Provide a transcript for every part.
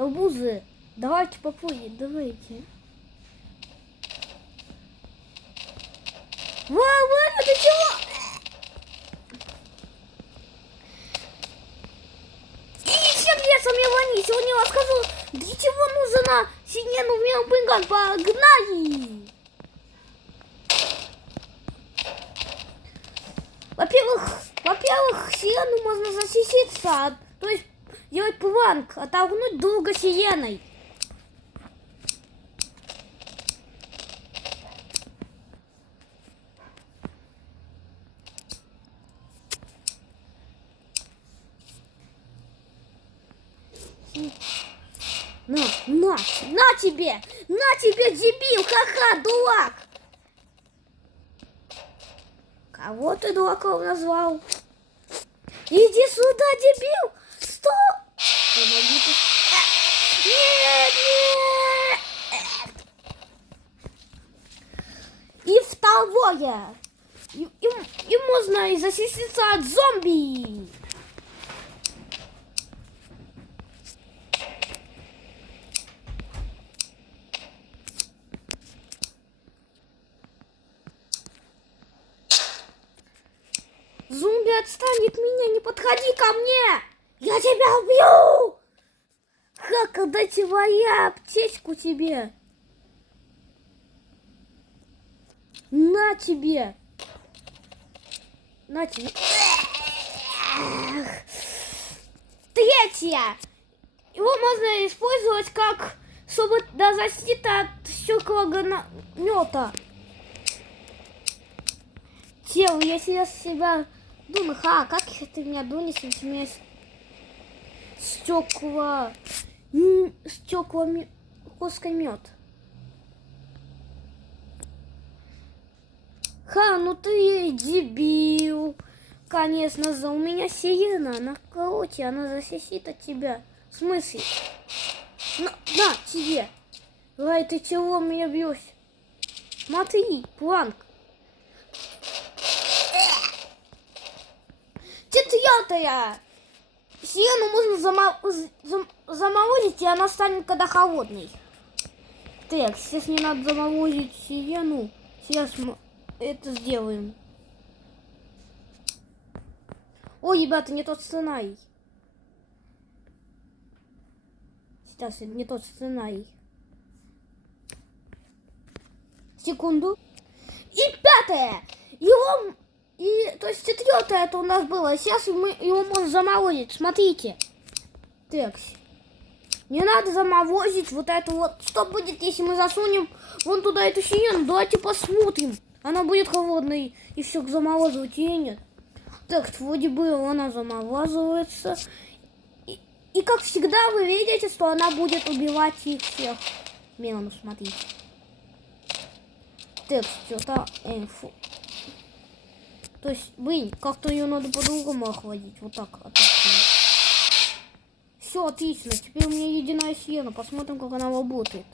Арбузы. Давайте попозже, давайте. Ваня, ты чего? И всем лесом я Ваня сегодня расскажу, для чего нужна сирена в Мелбинган. Погнали! Во-первых, сирену можно защититься, то есть делать планк, отогнуть друга сиреной. На тебе, дебил, ха-ха, дурак. Кого ты дураком назвал? Иди сюда, дебил! Стоп! Помогите. Нет! И второе. Им можно и защититься от зомби. Зомби отстань от меня, не подходи ко мне! Я тебя убью! Хака, дайте твоя аптечку тебе! На тебе! На тебе! Третье! Его можно использовать как, чтобы защита от стеклогомета. Тело, я сейчас себя думаю, как ты меня дунешь, если у меня стекломет. Ну ты дебил. Конечно, у меня сирена, она короче, она защитит от тебя. В смысле? На тебе. Лай, ты чего меня бьешь? Смотри, планк. Четвертое. Сирену можно заморозить, и она станет когда холодной. Так, сейчас не надо заморозить сирену. Сейчас мы это сделаем. Ой, ребята, не тот сценарий. Сейчас не тот сценарий. Секунду. И пятое. То есть четвертое это у нас было. Сейчас его можно заморозить. Смотрите. Так. Не надо заморозить вот это вот. Что будет, если мы засунем вон туда эту сирену? Давайте посмотрим. Она будет холодной и все заморозывать или нет. Так, вроде бы она заморозывается. И как всегда вы видите, что она будет убивать их всех. Мелану, смотрите. Так, что-то... То есть, как-то ее надо по-другому охладить. Вот так. Все, отлично. Теперь у меня единая сирена. Посмотрим, как она работает.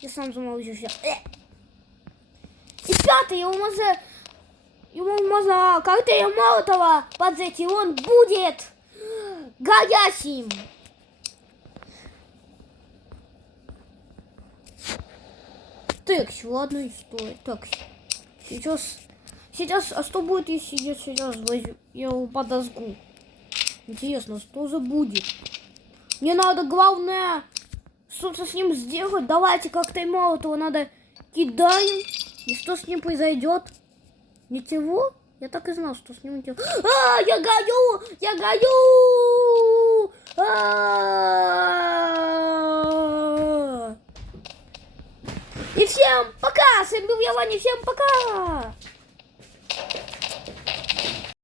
Я сам замолчился. И пятый, его можно коктейль Молотова подзать, и он будет горячим. Так, ладно, и стоит. Так, сейчас, а что будет, если я сейчас возьму, я его подожгу? Интересно, что же будет? Мне надо, главное, что-то с ним сделать. Давайте коктейль Молотова надо кидаем. И что с ним произойдет? Ничего? Я так и знал, что с ним ничего. Я горю! Я горю! И всем пока! С вами был я, Ваня. Всем пока!